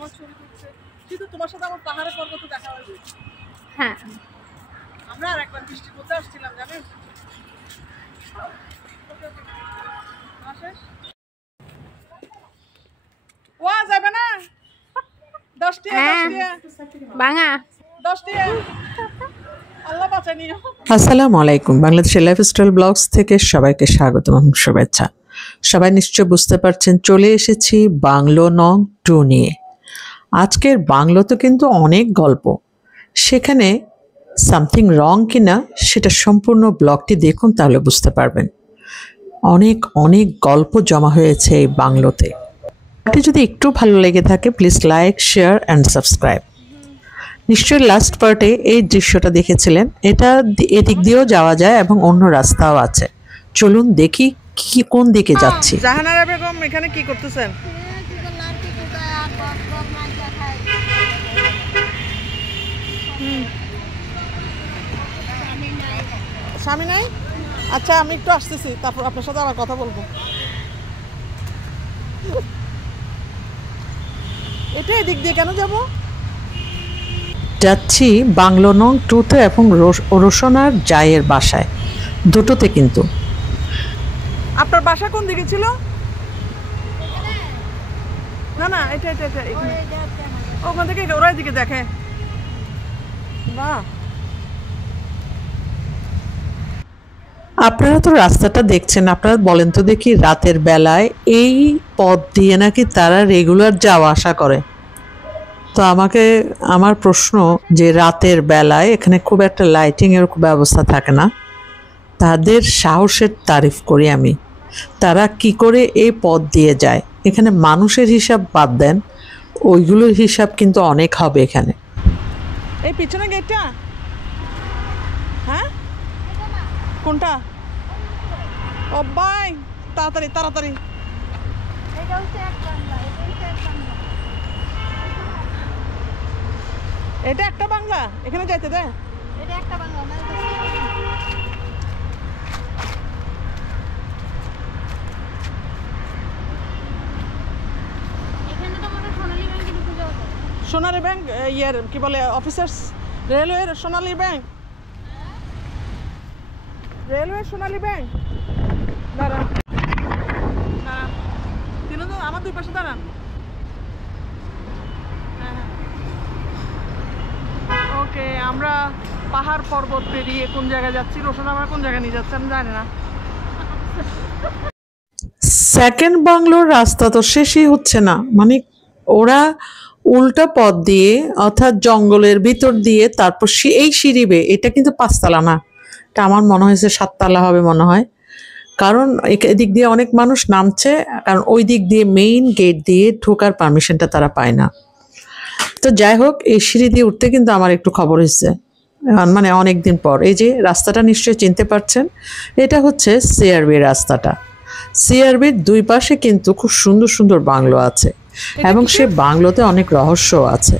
আমার ছবি তুলছে। কিন্তু তোমার সাথে আমার পাহাড়ে পর্বতে দেখা হয়েছে। হ্যাঁ, আমরা আর একবার বৃষ্টি করতে আসছিলাম জানেন। ওয়া যাবে না 10 টাকা বাঙা 10 টাকা আল্লাহ বাঁচানি। আসসালামু আলাইকুম। বাংলাদেশের লাইফস্টাইল ব্লগস থেকে সবাইকে স্বাগত এবং শুভেচ্ছা। সবাই নিশ্চয় বুঝতে পারছেন চলে এসেছি বাংলো নং 2 নিয়ে। আজকের বাংলোতে কিন্তু অনেক গল্প, সেখানে সামথিং রং কিনা সেটা সম্পূর্ণ ব্লগটি দেখুন, তাহলে বুঝতে পারবেন। অনেক অনেক গল্প জমা হয়েছে এই বাংলোতে। এটি যদি একটু ভালো লেগে থাকে please like, share and subscribe. নিশ্চয়ই লাস্ট পার্টে এই দৃশ্যটা দেখেছিলেন। এদিক দিয়েও যাওয়া যায় এবং অন্য রাস্তাও আছে। চলুন দেখি কি কোন দিকে যাচ্ছি। জাহানারা বেগম এখানে কি করতেছেন? স্বামী নাই? আচ্ছা আমি একটু আসতেছি, তারপর আপনার সাথে আবার কথা বলবো। এটা এদিক দিয়ে কেন যাব? যাচ্ছি বাংলো নং 2তে এবং রোশনার জায়ের বাসায়, দুটোতে কিন্তু। আপনার বাসা কোন দিকে ছিল? না না এটা এটা এটা ওখান থেকে ওরা এদিকে দেখে। বাহ, আপনারা তো রাস্তাটা দেখছেন, আপনারা বলেন তো দেখি, রাতের বেলায় এই পথ দিয়ে নাকি তারা রেগুলার যাওয়া আসা করে। তো আমার প্রশ্ন যে রাতের বেলায় এখানে খুব একটা লাইটিংয়ের ব্যবস্থা থাকে না, তাদের সাহসের তারিফ করি আমি। তারা কি করে এই পথ দিয়ে যায়? এখানে মানুষের হিসাব বাদ দেন, ওইগুলোর হিসাব কিন্তু অনেক হবে এখানে। এই পিছনে গেটটা? হ্যাঁ কোনটা? ও ভাই তাড়াতাড়ি তাড়াতাড়ি। এটা একটা বাংলা, এখানে যাইতে দে। এটা একটা বাংলা না, এখানে তো মনে সোনালী ব্যাংকে ঢুকে যাওয়া যায়। সোনালী ব্যাংক ইয়ার কি বলে অফিসার্স রেলওয়ের সোনালী ব্যাংক, রেলওয়ে সোনালী ব্যাংক। দাঁড়ান দাঁড়ান, তিনজন আমার দুই পাশে দাঁড়ান। ওকে, আমরা পাহাড় পর্বত পেরিয়ে কোন জায়গায় যাচ্ছি? রোশন আমার কোন জায়গায় নিয়ে যাচ্ছে আমি জানি না। সেকেন্ড বাংলোর রাস্তা তো শেষই হচ্ছে না, মানে ওরা উল্টা পথ দিয়ে অর্থাৎ জঙ্গলের ভিতর দিয়ে তারপর এই সিঁড়ি বেয়ে, এটা কিন্তু 5 তলা না, এটা আমার মনে হয়েছে 7 তলা হবে মনে হয়। কারণ এদিক দিয়ে অনেক মানুষ নামছে, কারণ ওই দিক দিয়ে মেইন গেট দিয়ে ঢোকার পারমিশনটা তারা পায় না। তো যাই হোক, এই সিঁড়ি দিয়ে উঠতে কিন্তু আমার একটু খবর হয়েছে, মানে অনেক দিন পর। এই যে রাস্তাটা নিশ্চয়ই চিনতে পারছেন, এটা হচ্ছে সিআরবির রাস্তাটা। সিআরবির দুই পাশে কিন্তু খুব সুন্দর সুন্দর বাংলো আছে এবং সে বাংলোতে অনেক রহস্য আছে।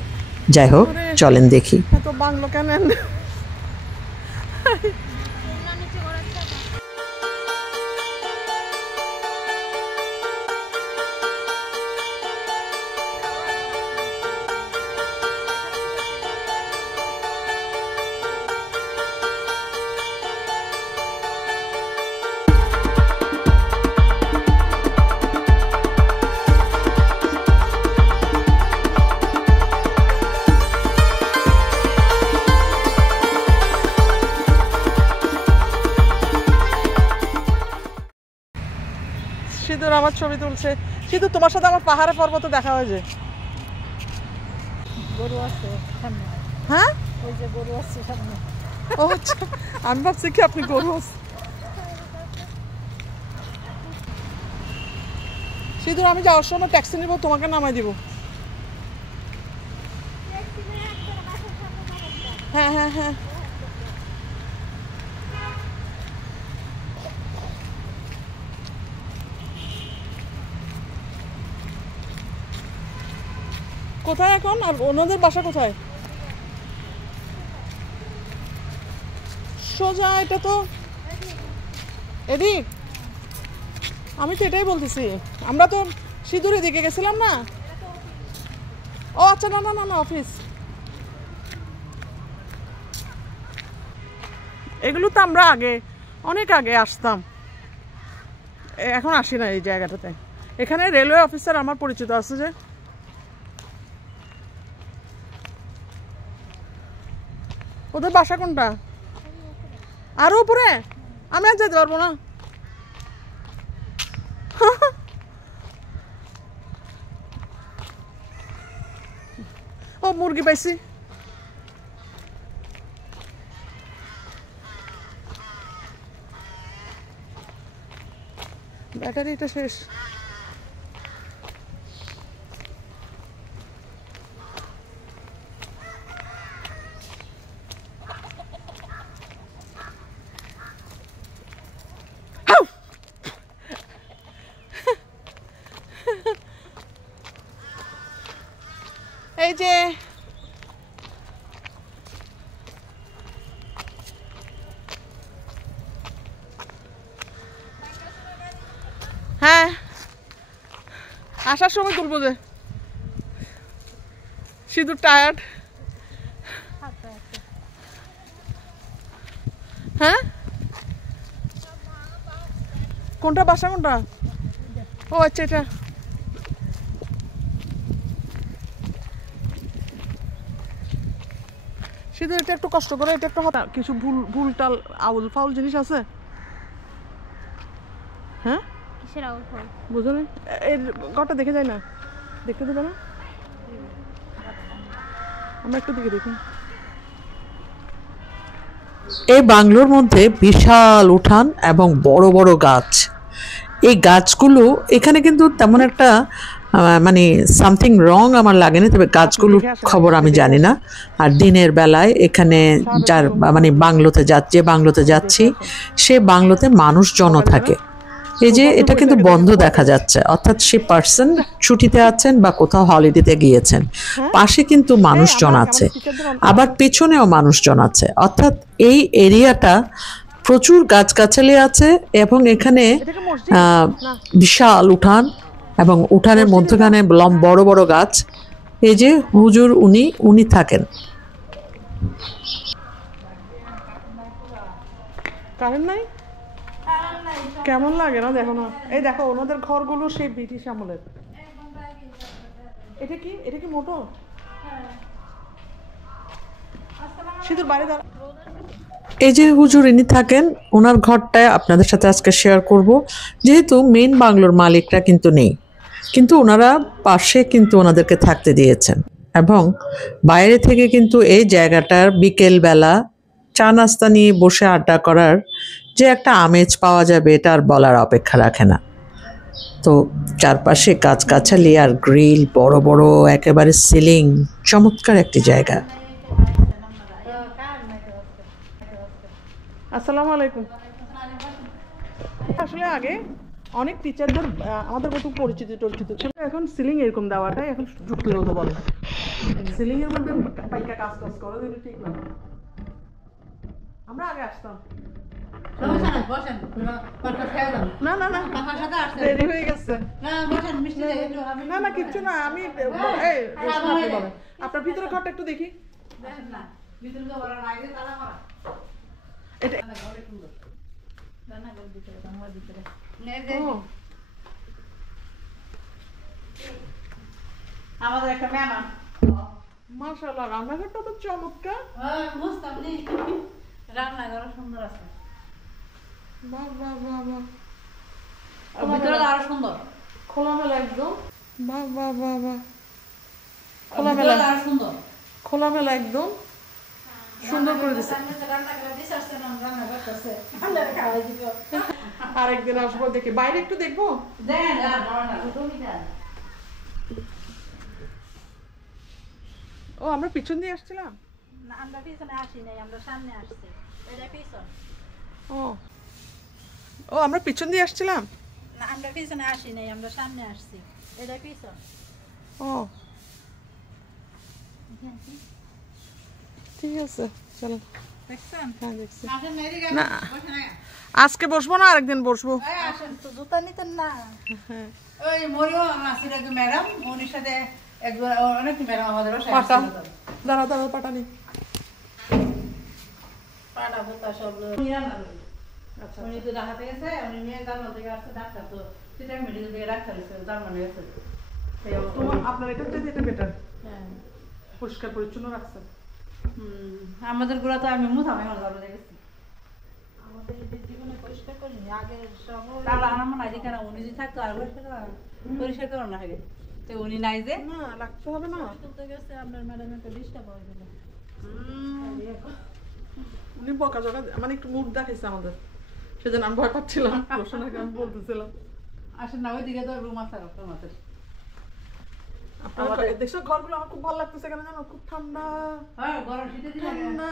যাই হোক, চলেন দেখি। এত বাংলো কেন? সিঁদুর আমার ছবি তুলছে। সিঁদুর তোমার সাথে আমার পাহাড়ে পর্বতে দেখা হয়েছে। গরু আছে সামনে। হ্যাঁ ওই যে গরু আছে সামনে। ও আচ্ছা, আমি ভাবছি কি আপনি গরু আছে। সিঁদুর আমি যাওয়ার সময় ট্যাক্সি নিব, তোমাকে নামাই দিব। হ্যাঁ হ্যাঁ হ্যাঁ, কোথায় এখন? আর ওনাদের বাসা কোথায়? সোজা এটা তো এদিক। আমি তো এটাই বলতেছি, আমরা তো সিঁদুরের দিকে গেছিলাম না। ও আচ্ছা, না না না না, অফিস। এগুলো তো আমরা আগে, অনেক আগে আসতাম, এখন আসি না এই জায়গাটাতে। এখানে রেলওয়ে অফিসার আমার পরিচিত আছে যে। ওদের বাসা কোনটা? আরো উপরে? আমি আর যেতে পারবো না। ও মুরগি পাইছি। ব্যাটারিটা শেষ। এই যে হ্যাঁ, আসার সময় তুলবো যে, শুধু টায়ার্ড। হ্যাঁ, কোনটা বাসা কোনটা? ও আচ্ছা, এটা শুধু এটা একটু কষ্ট করে, এটা একটু হঠাৎ কিছু ভুল টাল আউল ফাউল জিনিস আছে। হ্যাঁ, কিসের আউল ফাউল বুঝো না, এর ঘরটা দেখে যায় না, দেখতে দেবে না? আমরা একটু দিকে দেখি। এই বাংলোর মধ্যে বিশাল উঠান এবং বড় বড় গাছ। এই গাছগুলো এখানে কিন্তু তেমন একটা মানে সামথিং রং আমার লাগেনি, তবে গাছগুলোর খবর আমি জানি না। আর দিনের বেলায় এখানে যার মানে বাংলোতে যে বাংলোতে যাচ্ছি সে বাংলোতে মানুষজনও থাকে। এই যে এটা কিন্তু বন্ধ দেখা যাচ্ছে, অর্থাৎ সে পার্সন ছুটিতে আছেন বা কোথাও হলিডেতে গিয়েছেন। পাশে কিন্তু মানুষজন আছে, আবার পেছনেও মানুষজন আছে, অর্থাৎ এই এরিয়াটা প্রচুর গাছগাছালি আছে এবং এখানে বিশাল উঠান এবং উঠানের মধ্যখানে বড় বড় গাছ। এই যে হুজুর উনি থাকেন। কারেন্ট নাই? কেমন লাগে না, দেখো না, এই দেখো ওনাদের ঘরগুলো সেই ব্রিটিশ আমলের। এটা কি মোটর? শুধু বাইরে দাঁড়া। এই যে হুজুর ইনি থাকেন, ওনার ঘরটায় আপনাদের সাথে আজকে শেয়ার করব। যেহেতু মেইন বাংলোর মালিকরা কিন্তু নেই, কিন্তু ওনারা পাশে কিন্তু ওনাদেরকে থাকতে দিয়েছেন এবং বাইরে থেকে কিন্তু এই জায়গাটার বিকেলবেলা চা নাস্তা নিয়ে বসে আড্ডা করার যে একটা আমেজ পাওয়া যাবে এটা আর বলার অপেক্ষা রাখে না। তো চারপাশে গাছগাছালি আর গ্রিল, বড় বড় একেবারে সিলিং, চমৎকার একটি জায়গা। আসসালামু আলাইকুম। আসলে আগে অনেক টিচারদের আমাদের কত পরিচিত ছিল, এখন সিলিং এরকম দেওয়াটাই এখন যুক্তির মতো বলে। সিলিং এর মধ্যে পাইকা কাজ করে দিলে ঠিক না। আমরা আগে আসতাম। না না না, দেরি হয়ে গেছে। না না, কিচ্ছু না, আমি আপনার ভিতরে ঘরটা একটু দেখি। আমাদের একটা মেহমান। মাশাআল্লাহ, রান্নাঘরটা তো চমৎকার। রান্নাঘর সুন্দর আছে। বাহ বাহ বাহ বাহ, ভিতরে আরো সুন্দর, খোলামেলা একদম। বাহ বাহ বাহ বাহ, খোলামেলা, আরো সুন্দর, খোলামেলা একদম সুন্দর করে দিচ্ছে। আরেকদিন আসবো, দেখি বাইরে একটু দেখবো। ও আমরা পিছন দিয়ে আসছিলাম। না, আমরা পিছনে আসি নাই, আমরা সামনে আসছি। এটা পিছন। ও আমরা পিছন দিয়ে আসছিলাম। না, আমরা পিছনে আসি নাই, আমরা সামনে আসছি। এটা পিছন। ও ঠিক আছে, চলো। দেখছেন? হ্যাঁ দেখছি। না আজকে বসবো না, আরেকদিন বসবো। আসেন তো, জুতা নিতেন না? হ্যাঁ, ওই মরিও নাসির ম্যাডাম, ওর সাথে একবার অনেক ম্যাডাম আমাদের বাসায় পাটা আসছিল তো। দাঁড়া দাঁড়া পাটা নি পাটা পোতা সব উনি রান্না করেন। আচ্ছা উনি তো ঢাকাতে গেছে, উনি মেয়ে জার্মান থেকে আসছে ডাক্তার, তো চিটাং মেডিকেল থেকে ডাক্তার হয়েছে, জার্মানি গেছে। সেই অবস্থা। তোমার আপনার এটা এটা বেটার হ্যাঁ পরিষ্কার পরিচ্ছন্ন রাখছেন আমাদের গুলা তো আমি মুথাম এখন জার্মানি গেছি। আমাদের ঈদের জীবনে পরিষ্কার করিনি আগের সব তাহলে আমার নাই কেন উনি যদি থাকতো আর পরিষ্কার করো না আগে, তো উনি নাই যে। না রাখতে হবে না তুলতে গেছে আপনার ম্যাডাম একটা ডিস্টার্ব হয়ে গেল উনি বকা জকা মানে একটু মুড দেখাইছে আমাদের সেজন্য আমি ভয় পাচ্ছিলাম রোশনাকে আমি বলতেছিলাম আসেন না, ওইদিকে তো রুম আছে আর আমাদের। আপনার দেখছো ঘরগুলো আমার খুব ভালো লাগতেছে কেন জানো খুব ঠান্ডা হ্যাঁ, গরম শীতের দিনে ঠান্ডা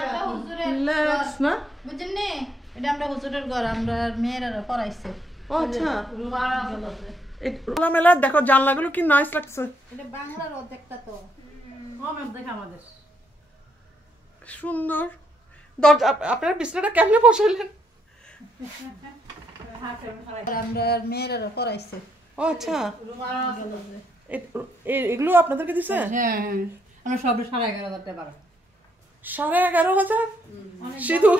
আমরা হুজুরের রিল্যাক্স না বুঝছেন নি এটা আমরা হুজুরের ঘর আমরা মেয়েরা পড়াইছে ও আচ্ছা রুম আর আছে। এই খোলামেলা দেখো জানলাগুলো কি নাইস লাগছে এটা বাংলার অর্ধেকটা তো কমের দেখে আমাদের সুন্দর দরজা আপনার বিছনাটা কেমনে বসাইলেন আমরা মেয়েরা পড়াইছে ও আচ্ছা রুম আর আছে। এগুলো আপনাদেরকে দিছে হ্যাঁ হ্যাঁ, আমরা সব 11,500 টাকা পাবো। 11,500 সিধু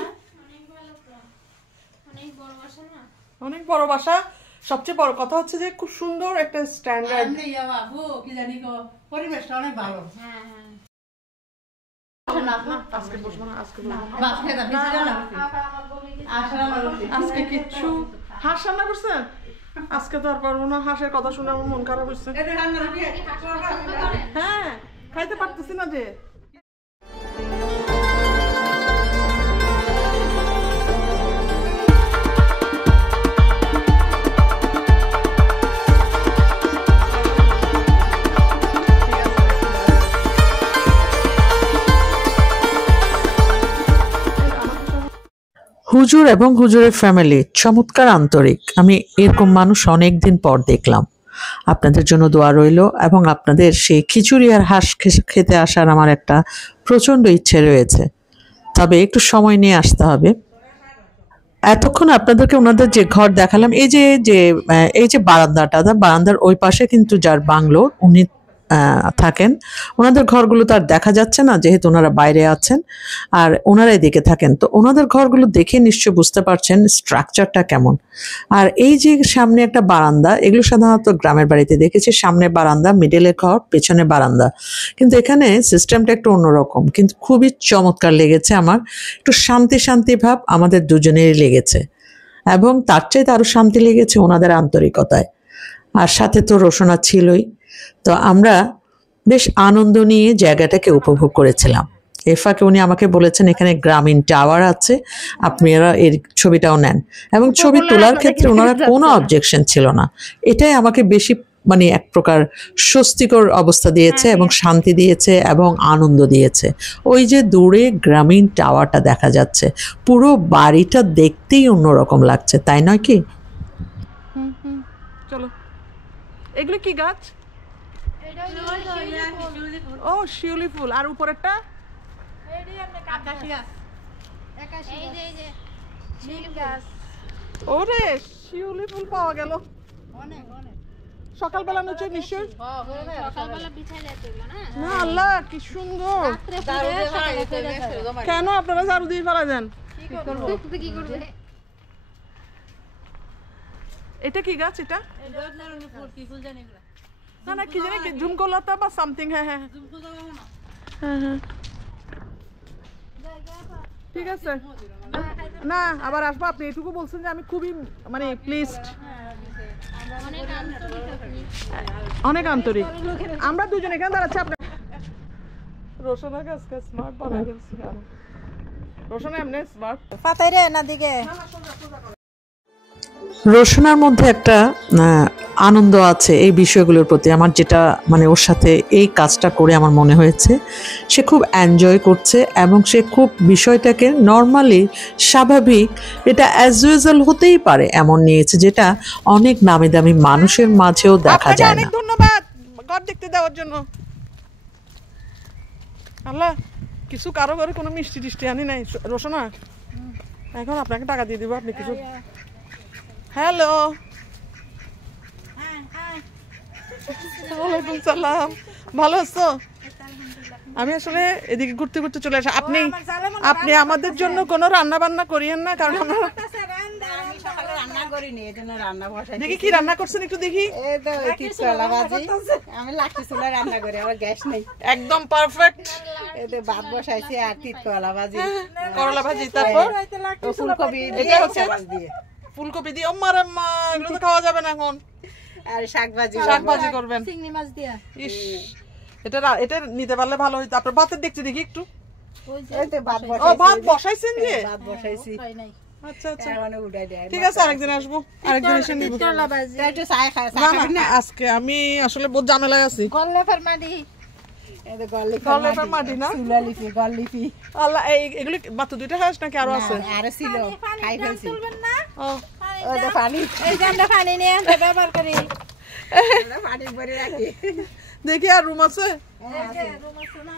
অনেক বড় বাসা সবচেয়ে বড় কথা হচ্ছে যে খুব সুন্দর একটা স্ট্যান্ডার্ড এমনি ইয়া বাবু, কি জানি গো, পরিবেশটা অনেক ভালো। হ্যাঁ হ্যাঁ আজকে বসবো না আজকে বসবো না। বাস খেতাম, বেশি যাও না বেশি। আমার বলে গেছে আসলে আমার বেশি। আজকে কিচ্ছু হাঁস রান্না করছেন আজকে তো আর পারবো না হাঁসের কথা শুনে আমার মন খারাপ হচ্ছে এটা রান্না রুটি, হ্যাঁ খাইতে পারতেছি না যে হুজুর এবং হুজুরের ফ্যামিলি চমৎকার আন্তরিক। আমি এরকম মানুষ অনেক দিন পর দেখলাম। আপনাদের জন্য দোয়া রইল এবং আপনাদের সেই খিচুড়ি আর হাঁস খেতে আসার আমার একটা প্রচণ্ড ইচ্ছে রয়েছে, তবে একটু সময় নিয়ে আসতে হবে। এতক্ষণ আপনাদেরকে ওনাদের যে ঘর দেখালাম, এই যে বারান্দার ওই পাশে কিন্তু যার বাংলো উনি থাকেন, ওনাদের ঘরগুলো তো আর দেখা যাচ্ছে না যেহেতু ওনারা বাইরে আছেন আর ওনারা এদিকে থাকেন, তো ওনাদের ঘরগুলো দেখে নিশ্চয় বুঝতে পারছেন স্ট্রাকচারটা কেমন। আর এই যে সামনে একটা বারান্দা, এগুলো সাধারণত গ্রামের বাড়িতে দেখেছি, সামনে বারান্দা, মিডলে ঘর, পেছনে বারান্দা, কিন্তু এখানে সিস্টেমটা একটু অন্যরকম, কিন্তু খুবই চমৎকার লেগেছে আমার। একটু শান্তি শান্তি ভাব আমাদের দুজনেরই লেগেছে এবং তার চাইতে আরো শান্তি লেগেছে ওনাদের আন্তরিকতায়। আর সাথে তো রোশনা ছিলই, তো আমরা বেশ আনন্দ নিয়ে জায়গাটাকে উপভোগ করেছিলাম। এর ফাঁকে উনি আমাকে বলেছেন এখানে গ্রামীণ টাওয়ার আছে, আপনারা এর ছবিটাও নেন, এবং ছবি তোলার ক্ষেত্রে ওনারা কোনো অবজেকশন ছিল না। এটাই আমাকে বেশি মানে এক প্রকার স্বস্তিকর অবস্থা দিয়েছে এবং শান্তি দিয়েছে এবং আনন্দ দিয়েছে। ওই যে দূরে গ্রামীণ টাওয়ারটা দেখা যাচ্ছে, পুরো বাড়িটা দেখতেই অন্যরকম লাগছে, তাই নয় কি? চলো এগুলো কি গাছ ও শিউলি ফুল আর উপরেরটা আকাশি গাছ। ওরে শিউলি ফুল পাওয়া গেল অনেক অনেক সকালবেলা নিশ্চয় সকালবেলা বিছাই যাইতে হলো না না আল্লাহ কি সুন্দর কেন আপনারা ঝাড়ু দিয়ে ফেলা যান কি করবে এটা কি গাছ এটা না না কি জানি ঝুমকোলতা বা সামথিং হ্যাঁ হ্যাঁ হ্যাঁ হ্যাঁ ঠিক আছে না আবার আসবো আপনি এটুকু বলছেন যে আমি খুবই মানে প্লিজড অনেক আন্তরিক আমরা দুজন এখানে দাঁড়াচ্ছি আপনার রোশনা আজকে স্মার্ট বানাই গেছি রোশনা এমনি স্মার্ট পাতাই রে না দিকে রোশনার মধ্যে একটা আনন্দ আছে এই বিষয়গুলোর প্রতি, আমার যেটা মানে ওর সাথে এই কাজটা করে আমার মনে হয়েছে সে খুব এনজয় করছে এবং সে খুব বিষয়টাকে নর্মালি স্বাভাবিক, এটা অ্যাজ ইউজুয়াল হতেই পারে এমন নিয়েছে, যেটা অনেক নামি দামি মানুষের মাঝেও দেখা যায় না। অনেক ধন্যবাদ ঘর দেখতে দেওয়ার জন্য। আল্লাহ কিছু কারো ঘরে কোনো মিষ্টি টিষ্টি আনি নাই রোশনা, এখন আপনাকে টাকা দিয়ে দিব, আপনি কিছু হ্যালো ওয়ালাইকুম সালাম, ভালো আছো? আমি আসলে এদিকে ঘুরতে ঘুরতে চলে আসি। আপনি আপনি আমাদের জন্য কোনো রান্না বান্না করিয়েন না, কারণ আমরা আমি সকালে রান্না করিনি, এজন্য রান্না বসাই। দেখি কি রান্না করছেন একটু দেখি। এই তো তিতকলা ভাজি, আমি লাকড়ি চুলায় রান্না করি, আমার গ্যাস নেই। একদম পারফেক্ট। এই তো ভাত বসাইছি আর তিতকলা ভাজি, করলা ভাজি, তারপর ফুলকপি এটা হচ্ছে দিয়ে ফুলকপি দিয়ে। আমার আম্মা, এগুলো তো খাওয়া যাবে না এখন। আর শাক ভাজি, শাক ভাজি করবেন। চিংড়ি মাছ দিয়া ইস, এটা নিতে পারলে ভালো হইতো। আপনার ভাতের দেখছি দেখি একটু। ওই যে এই তো ভাত ও, বসাইছি, ভাত বসাইছেন যে? ভাত বসাইছি, হয় নাই আচ্ছা আচ্ছা, মানে উঠাই দেয়। ঠিক আছে, আরেকদিন আসবো, আরেকদিন এসে নিব। করলা ভাজি তাই একটু চা খায়, চা না খাবি না, না? আজকে আমি আসলে বহুত ঝামেলায় আছি। গল্লে ফরমাদি এই তো গল্লিপি, গল্লিপির মাটি না? চুলালিপি, গল্লিপি। আল্লাহ, এগুলি মাত্র 2টা হাঁস নাকি আরো আছে? আর ছিল, খাই ফেলছি। তুলবেন না ও, ওই তো পানি, এই যে আমরা পানি নিয়ে আমরা ব্যবহার করি আমরা পানি ভরে রাখি। দেখি আর রুম আছে? এই যে রুম আছে না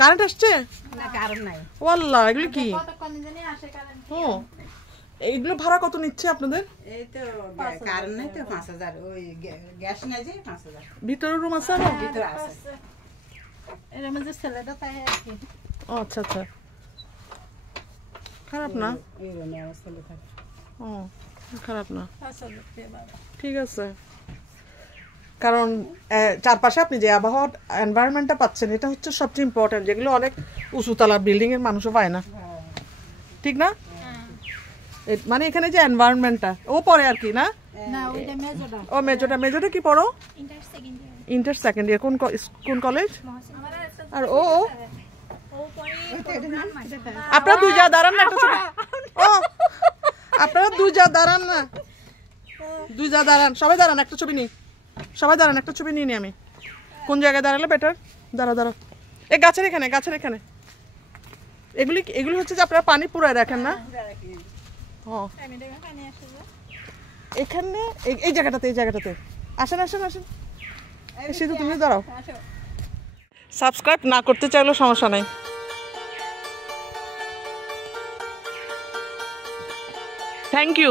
কারেন্ট আসছে? না কারণ নাই। ওয়াল্লাহ, এগুলি কি? কতক্ষণ জানি আসে কারেন্ট ও, এইগুলো ভাড়া কত নিচ্ছে আপনাদের? এই তো কারণ নাই তো 5000, ওই গ্যাস নাই যে 5000 ভিতরে রুম আছে আরো? ভিতরে আছে। এর মধ্যে ছেলেটা তাই আর কি ও আচ্ছা আচ্ছা, খারাপ না। এই রুমে অবস্থা থাকে। ও, খারাপ না, 5000 টাকা বাবা ঠিক আছে। কারণ চারপাশে আপনি যে আবহাওয়া এনভায়রনমেন্টটা পাচ্ছেন, এটা হচ্ছে সবচেয়ে ইম্পর্টেন্ট, যেগুলো অনেক উঁচুতলা বিল্ডিং এর মানুষও পায় না, ঠিক না? মানে এখানে যে এনভায়রনমেন্টটা ও পরে আর কি, না? না ওইটা মেজোটা ও মেজোটা কি পড়ো? Inter second year inter second year. কোন কলেজ? আমরা একটা আর ও ও পরে আপনারা দুই যা দাঁড়ান না একটা ছবি। ও, আপনারা দুই যা দাঁড়ান না, দুই যা দাঁড়ান, সবাই দাঁড়ান, একটা ছবি নিই, সবাই দাঁড়ান, একটা ছবি নিয়ে নি। আমি কোন জায়গায় দাঁড়ালে বেটার? দাঁড়াও, এই গাছের এখানে। এগুলি হচ্ছে যে আপনারা পানি পুরায় রাখেন না? ও, আমি দেখে পানি আসে যে এখানে এই জায়গাটাতে আসেন। শুধু তুমি দাঁড়াও। সাবস্ক্রাইব না করতে চাইলেও সমস্যা নাই। থ্যাংক ইউ,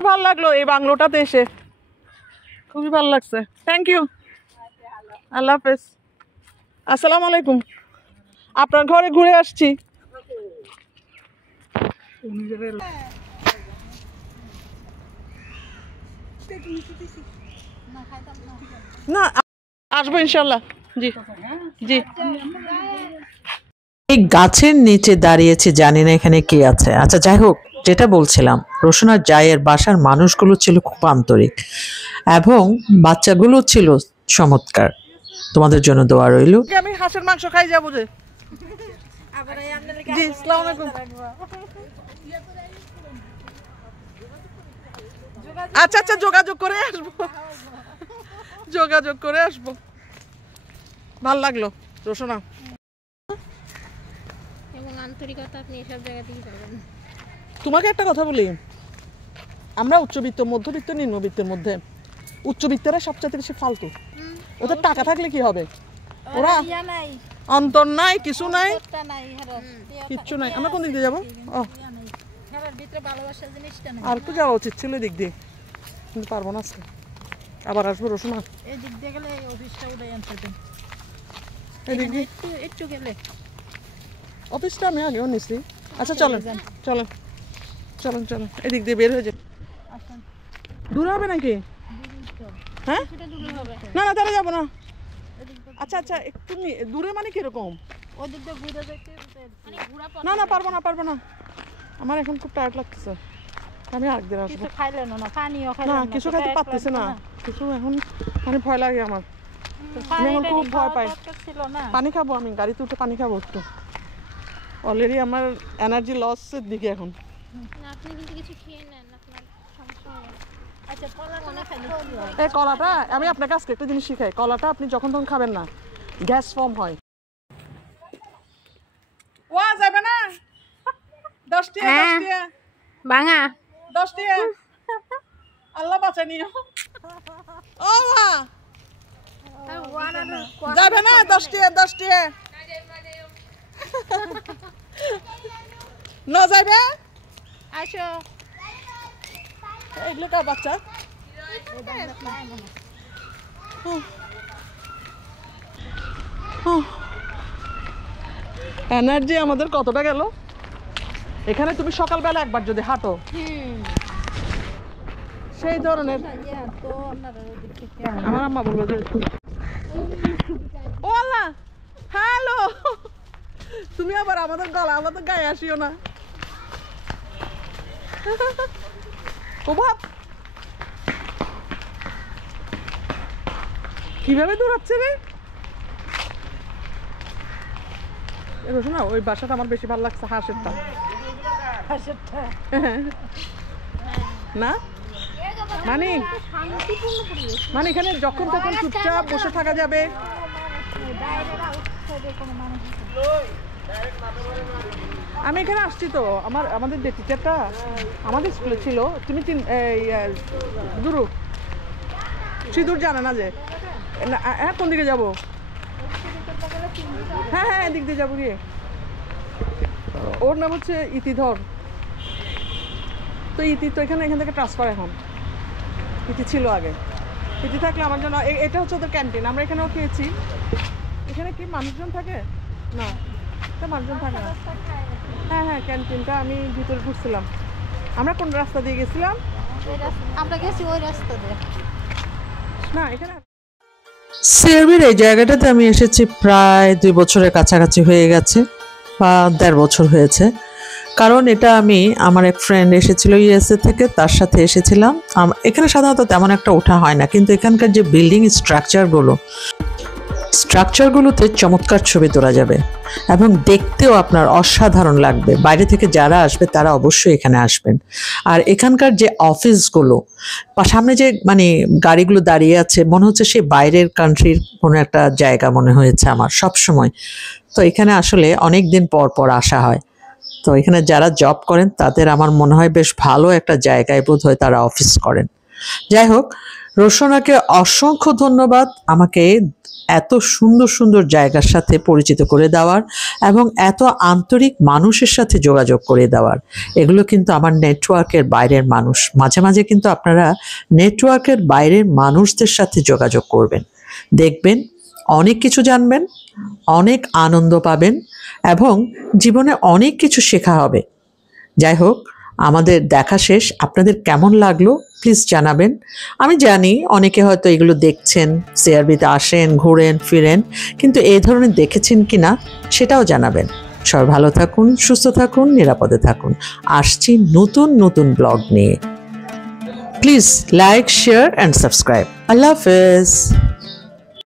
ভালো লাগলো এই বাংলোটাতে এসে, খুবই ভালো লাগছে। থ্যাংক ইউ, আল্লাহ হাফেজ, আসসালামু আলাইকুম। আপনার ঘরে ঘুরে আসছি। না, আসবো ইনশাল্লাহ। জি জি। এই গাছের নিচে দাঁড়িয়েছে, জানি না এখানে কে আছে। আচ্ছা, যাই হোক, যেটা বলছিলাম, রোশনার জায়ের বাসার মানুষগুলো ছিল খুব আন্তরিক এবং বাচ্চাগুলো ছিল চমৎকার। তোমাদের জন্য দোয়া রইল। আমি হাঁসের মাংস খাই যাবো যে। আবার এই আপনাদের জি, আসসালামু আলাইকুম। আচ্ছা আচ্ছা, যোগাযোগ করে আসবো। ভাল লাগলো রোশনা। এবং আন্তরিকতা আপনি এসব জায়গাতেই পাবেন। তোমাকে একটা কথা বলি, আমরা উচ্চবিত্ত, মধ্যবিত্ত, নিম্নবিত্তের মধ্যে উচ্চবিত্তরা সবচেয়ে বেশি ফালতু। ওদের টাকা থাকলে কি হবে? ওরা ইয়া নাই অন্তর নাই, কিছু নাই, টা নাই হারাস কিচ্ছু নাই। আমরা কোন দিক দিয়ে যাবো? ও, হারার ভিতরে ভালোবাসা জিনিসটা নাই। আর একটু যাওয়া উচিত ছিল দিক দিয়ে, কিন্তু পারবো না আজকে। আবার আসবো রোশনা, এই দিক দিয়ে গেলে এই অফিসটা উদয় আনতে দেন। এদিক দিয়ে। একটু গেলে অফিসটা আমি আগেও নিছি। আচ্ছা চলেন, এদিক দিয়ে বের হয়ে যাই। আসুন দূরে হবে নাকি? হ্যাঁ, সেটা দূরে হবে। না তাহলে যাবো না। আচ্ছা একটু দূরে মানে কিরকম? ওই দিক দিয়ে ঘুরে যেতে মানে ঘোরা পথ না পারবো না, আমার এখন খুব টায়ার্ড লাগতেছে, আমি একদিন আসবো। কিছু খাইলেন না, পানিও না, খাইলেন কিছু খাইতে পারতেছে না, কিছু এখন মানে ভয় লাগে আমার। আমি এখন খুব ভয় পাই। ছিল না পানি খাবো, আমি গাড়িতে উঠে পানি খাবো একটু। অলরেডি আমার এনার্জি লসের দিকে এখন। আপনি কিন্তু কিছু খেয়ে নেন, আপনার সমস্যা হবে। আচ্ছা কলাটা না খাইলে কি হয়? এই কলাটা, আমি আপনাকে আজকে একটা জিনিস শিখাই, কলাটা আপনি যখন তখন খাবেন না, গ্যাস ফর্ম হয়। ওয়া যাবে না 10 টাকা ভাঙা 10 টাকা, আল্লাহ বাঁচানি। ও মা, যাবে না 10 টাকা না যাবে। আসো এই লোকা বাচ্চা এনার্জি আমাদের কতটা গেল। এখানে তুমি সকালবেলা একবার যদি হাঁটো সেই ধরনের, আমার আম্মা বলবো যে ও আল্লাহ হ্যালো, তুমি আবার আমাদের গায়ে আসিও না। ও বাপ, কিভাবে দৌড়াচ্ছে রে। শোনা, ওই বাসাটা আমার বেশি ভালো লাগছে, হাঁসেরটা না, মানে মানে এখানে যখন তখন চুপচাপ বসে থাকা যাবে। আমি এখানে আসছি তো, আমাদের যে টিচারটা আমাদের স্কুলে ছিল, তুমি দুরু সিঁদুর জানা না যে, হ্যাঁ কোন দিকে যাবো, হ্যাঁ হ্যাঁ এদিক দিয়ে যাবো গিয়ে। ওর নাম হচ্ছে ইতিধর। তো ইতি তো এখান থেকে ট্রান্সফার, এখন ইতি ছিল আগে। ইতি থাকলে আমার জন্য, এটা হচ্ছে ওদের ক্যান্টিন, আমরা এখানেও খেয়েছি। এখানে কি মানুষজন থাকে না, তো মানুষজন থাকে না। হ্যাঁ হ্যাঁ ক্যান্টিনটা আমি ভিতরে ঢুকছিলাম। আমরা কোন রাস্তা দিয়ে গেছিলাম? আমরা গেছি ওই রাস্তা দিয়ে না, এখানে সিআরবির এই জায়গাটাতে আমি এসেছি প্রায় 2 বছরের কাছাকাছি হয়ে গেছে, বা 1.5 বছর হয়েছে। কারণ এটা আমি, আমার এক ফ্রেন্ড এসেছিল ইউএসএ থেকে, তার সাথে এসেছিলাম। এখানে সাধারণত তেমন একটা ওঠা হয় না, কিন্তু এখানকার যে বিল্ডিং স্ট্রাকচারগুলোতে চমৎকার ছবি তোলা যাবে এবং দেখতেও আপনার অসাধারণ লাগবে। বাইরে থেকে যারা আসবে তারা অবশ্যই এখানে আসবেন। আর এখানকার যে অফিসগুলো, বা সামনে যে মানে গাড়িগুলো দাঁড়িয়ে আছে, মনে হচ্ছে সে বাইরের কান্ট্রির কোনো একটা জায়গা মনে হয়েছে আমার সব সময়। তো এখানে আসলে অনেক দিন পর পর আসা হয়। তো এখানে যারা জব করেন তাদের আমার মনে হয় বেশ ভালো একটা জায়গায় বোধ হয় তারা অফিস করেন। যাই হোক, রোশনাকে অসংখ্য ধন্যবাদ আমাকে এত সুন্দর সুন্দর জায়গার সাথে পরিচিত করে দেওয়ার এবং এত আন্তরিক মানুষের সাথে যোগাযোগ করে দেওয়ার। এগুলো কিন্তু আমার নেটওয়ার্কের বাইরের মানুষ। মাঝে মাঝে কিন্তু আপনারা নেটওয়ার্কের বাইরের মানুষদের সাথে যোগাযোগ করবেন, দেখবেন অনেক কিছু জানবেন, অনেক আনন্দ পাবেন এবং জীবনে অনেক কিছু শেখা হবে। যাই হোক, আমাদের দেখা শেষ। আপনাদের কেমন লাগলো প্লিজ জানাবেন। আমি জানি অনেকে হয়তো এগুলো দেখছেন, সিআরবিতে আসেন, ঘোরেন ফিরেন, কিন্তু এই ধরনের দেখেছেন কি না সেটাও জানাবেন। সবাই ভালো থাকুন, সুস্থ থাকুন, নিরাপদে থাকুন। আসছি নতুন নতুন ব্লগ নিয়ে। Please like, share and subscribe. আল্লাহ হাফেজ।